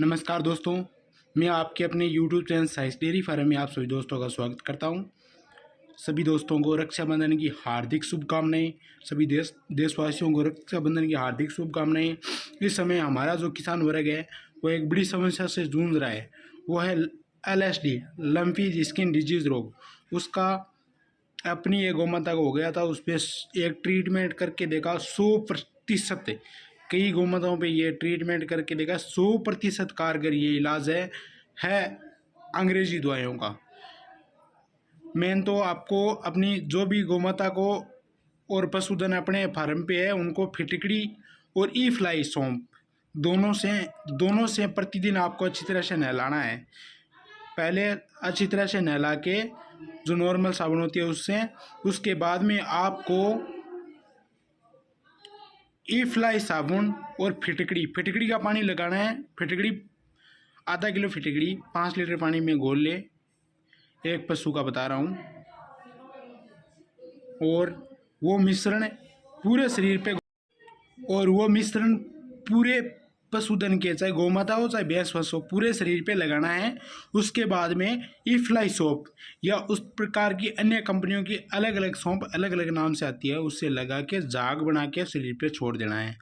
नमस्कार दोस्तों, मैं आपके अपने YouTube channel science dairy farm में आप सभी दोस्तों का स्वागत करता हूं। सभी दोस्तों को रक्षाबंधन की हार्दिक शुभकामनाएं। सभी देशवासियों को रक्षाबंधन की हार्दिक शुभकामनाएं। इस समय हमारा जो किसान वर्ग है वो एक बड़ी समस्या से जूझ रहा है, वो है LSD, लम्पी स्किन डिजीज़ रोग। उसका अपनी एक गौमाता को हो गया था, उस पर एक ट्रीटमेंट करके देखा 100%। कई गौमाताओं पे ये ट्रीटमेंट करके देखा 100% कारगर ये इलाज है अंग्रेजी दवाइयों का। मेन तो आपको अपनी जो भी गौमाता को और पशुधन अपने फार्म पे है उनको फिटकड़ी और ई फ्लाई सौंप दोनों से प्रतिदिन आपको अच्छी तरह से नहलाना है। पहले अच्छी तरह से नहला के जो नॉर्मल साबुन होती है उससे, उसके बाद में आपको ई फ्लाई साबुन और फिटकड़ी का पानी लगाना है। फिटकड़ी आधा किलो फिटकड़ी 5 लीटर पानी में घोल ले, एक पशु का बता रहा हूँ, और वो मिश्रण पूरे शरीर पे, और वो मिश्रण पूरे पशुधन के, चाहे गौमाता हो चाहे भैंस हो, पूरे शरीर पे लगाना है। उसके बाद में ई फ्लाई सोप या उस प्रकार की अन्य कंपनियों की अलग अलग सौंप अलग अलग नाम से आती है, उससे लगा के झाग बना के शरीर पे छोड़ देना है।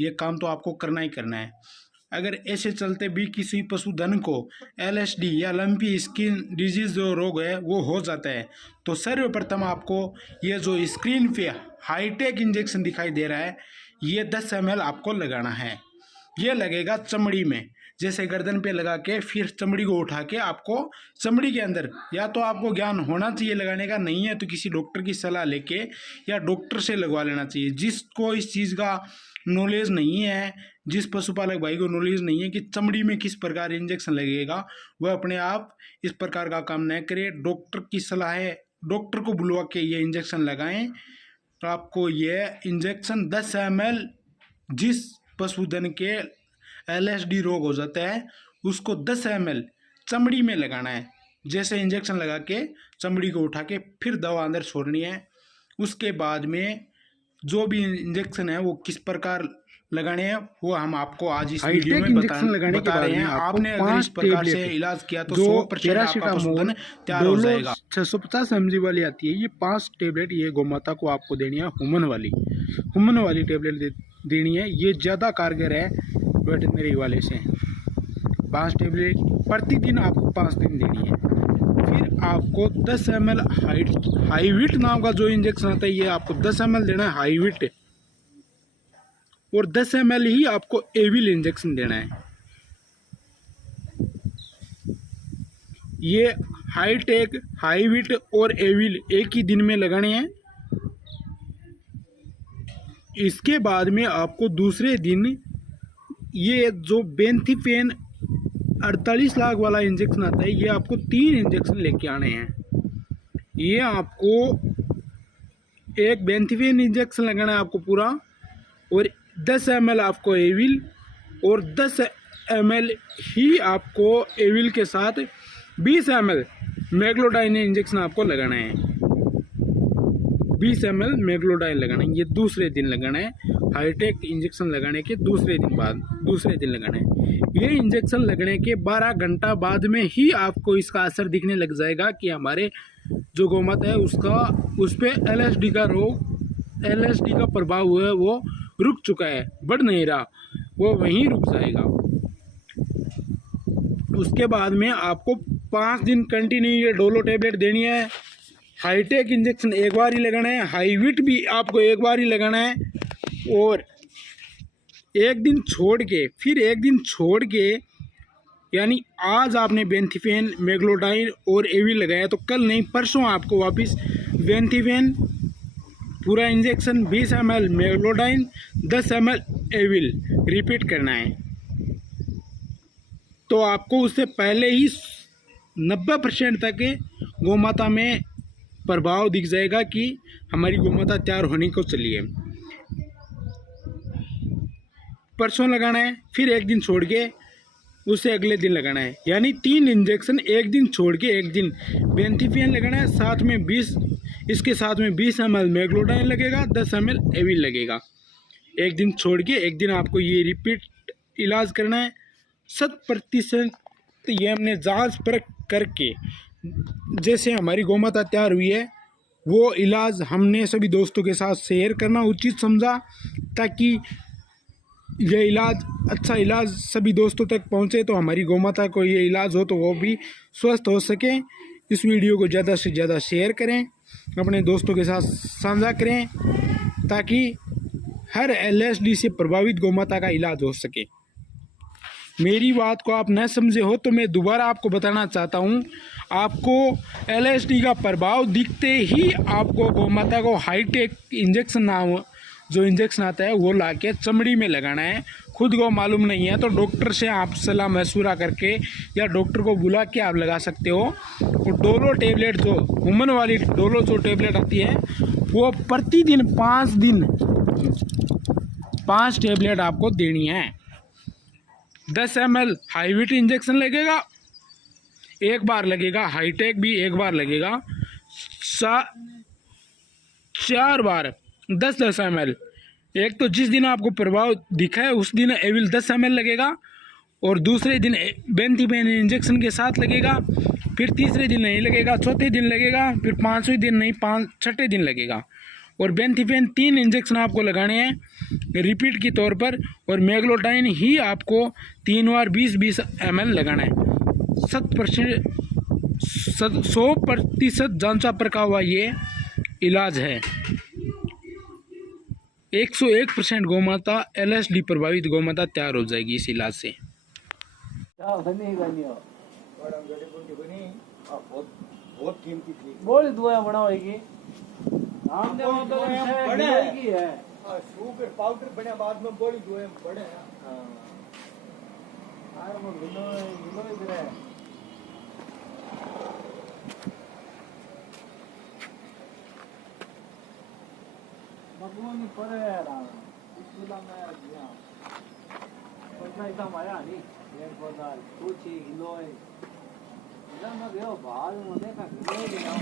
ये काम तो आपको करना ही करना है। अगर ऐसे चलते भी किसी पशुधन को LSD या लम्पी स्किन डिजीज़ जो रोग है वो हो जाता है, तो सर्वप्रथम आपको ये जो स्क्रीन पे हाईटेक इंजेक्शन दिखाई दे रहा है, ये 10 ml आपको लगाना है। ये लगेगा चमड़ी में, जैसे गर्दन पे लगा के फिर चमड़ी को उठा के आपको चमड़ी के अंदर, या तो आपको ज्ञान होना चाहिए लगाने का, नहीं है तो किसी डॉक्टर की सलाह लेके या डॉक्टर से लगवा लेना चाहिए। जिसको इस चीज़ का नॉलेज नहीं है, जिस पशुपालक भाई को नॉलेज नहीं है कि चमड़ी में किस प्रकार इंजेक्शन लगेगा, वह अपने आप इस प्रकार का काम न करे। डॉक्टर की सलाह है, डॉक्टर को बुलवा के ये इंजेक्शन लगाएं। तो आपको ये इंजेक्शन 10 ml जिस पशुधन के LSD रोग हो जाता है उसको 10 ml चमड़ी में लगाना है। जैसे इंजेक्शन लगा के चमड़ी को उठा के फिर दवा अंदर छोड़नी है। उसके बाद में जो भी इंजेक्शन है वो किस प्रकार लगाने हैं वो हम आपको आज इस वीडियो में बता रहे हैं। आपने अगर इस प्रकार से इलाज किया तो 100% आपका पशुधन तैयार हो जाएगा। 650 mg वाली आती है, ये 5 टेबलेट ये गौमाता को आपको देनी है। हुमन वाली टेबलेट देनी है, ये ज़्यादा कारगर है वेटरनरी वाले से। 5 टेबलेट प्रतिदिन आपको 5 दिन देनी है। फिर आपको 10 ml हाईविट नाम का जो इंजेक्शन आता है, ये आपको 10 ml देना है हाईविट, और 10 ml ही आपको एविल इंजेक्शन देना है। ये हाईटेक, हाईविट और एविल एक ही दिन में लगाने हैं। इसके बाद में आपको दूसरे दिन ये जो बेंथिफेन 48 लाख वाला इंजेक्शन आता है, ये आपको 3 इंजेक्शन लेके आने हैं। ये आपको एक बेंथिफेन इंजेक्शन लगाना है आपको पूरा, और 10 ml आपको एविल, और 10 ml ही आपको एविल के साथ 20 ml मैग्लोडाइन इंजेक्शन आपको लगाना है। 20 ml मैग्लोडाइन लगाना है, ये दूसरे दिन लगाना है। हाईटेक इंजेक्शन लगाने के दूसरे दिन लगाना है। ये इंजेक्शन लगने के 12 घंटा बाद में ही आपको इसका असर दिखने लग जाएगा कि हमारे जो गौमाता है उस पर LSD का प्रभाव है वो रुक चुका है, बढ़ नहीं रहा, वो वहीं रुक जाएगा। उसके बाद में आपको 5 दिन कंटिन्यू ये डोलो टेबलेट देनी है। हाईटेक इंजेक्शन एक बार ही लगाना है, हाईविट भी आपको एक बार ही लगाना है, और एक दिन छोड़ के यानी आज आपने बेंथिफेन, मैग्लोडाइन और एविल लगाया तो कल नहीं परसों आपको वापस बेंथिफेन पूरा इंजेक्शन, 20 ml मैग्लोडाइन, 10 ml एविल रिपीट करना है। तो आपको उससे पहले ही 90% तक गौमाता में प्रभाव दिख जाएगा कि हमारी गौमाता तैयार होने को चली है। परसों लगाना है, फिर एक दिन छोड़ के उससे अगले दिन लगाना है, यानी 3 इंजेक्शन एक दिन छोड़ के एक दिन बेंथिफेन लगाना है, साथ में इसके साथ में 20 ml मैग्लोडाइन लगेगा, 10 ml एविल लगेगा। एक दिन छोड़ के एक दिन आपको ये रिपीट इलाज करना है। 100% ये हमने जांच परख करके जैसे हमारी गौमाता तैयार हुई है वो इलाज हमने सभी दोस्तों के साथ शेयर करना उचित समझा, ताकि यह इलाज अच्छा इलाज सभी दोस्तों तक पहुंचे, तो हमारी गौमाता को ये इलाज हो तो वो भी स्वस्थ हो सके। इस वीडियो को ज़्यादा से ज़्यादा शेयर करें, अपने दोस्तों के साथ साझा करें, ताकि हर एलएसडी से प्रभावित गौमाता का इलाज हो सके। मेरी बात को आप न समझे हो तो मैं दोबारा आपको बताना चाहता हूँ, आपको एलएसडी का प्रभाव दिखते ही आपको गौमाता को हाईटेक इंजेक्शन नाम जो इंजेक्शन आता है वो लाके चमड़ी में लगाना है। खुद को मालूम नहीं है तो डॉक्टर से आप सलाह मशवरा करके या डॉक्टर को बुला के आप लगा सकते हो। और डोलो टेबलेट जो ह्यूमन वाली डोलो जो टेबलेट आती है वो प्रतिदिन 5 टेबलेट आपको देनी है। 10 ml हाईविट इंजेक्शन लगेगा, एक बार लगेगा हाईटेक भी एक बार लगेगा, 4 बार 10-10 ml। एक तो जिस दिन आपको प्रभाव दिखा है उस दिन एविल 10 ml लगेगा, और दूसरे दिन बेंथिपेन इंजेक्शन के साथ लगेगा, फिर तीसरे दिन नहीं लगेगा, चौथे दिन लगेगा, फिर 5वें दिन नहीं, 6ठे दिन लगेगा। और बेंथिपेन 3 इंजेक्शन आपको लगाने हैं रिपीट के तौर पर, और मैग्लोटाइन ही आपको 3 बार 20-20 ml लगाना है। 100% जांचा परखा हुआ ये इलाज है। 101% गौमाता एलएसडी प्रभावित गौमाता तैयार हो जाएगी इस इलाज से। बोल दुआ बनाओगी हम दे तो बड़े की है सुपर पाउडर बने बाद में बोली दुआ बड़े हां यार वो गिलो इधर है भगवान ने पर है यार इसला में दिया कोई ऐसा माया नहीं ये पौधा कुछ गिलो है इधर में गयो बाद में देखा गिलो गया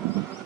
है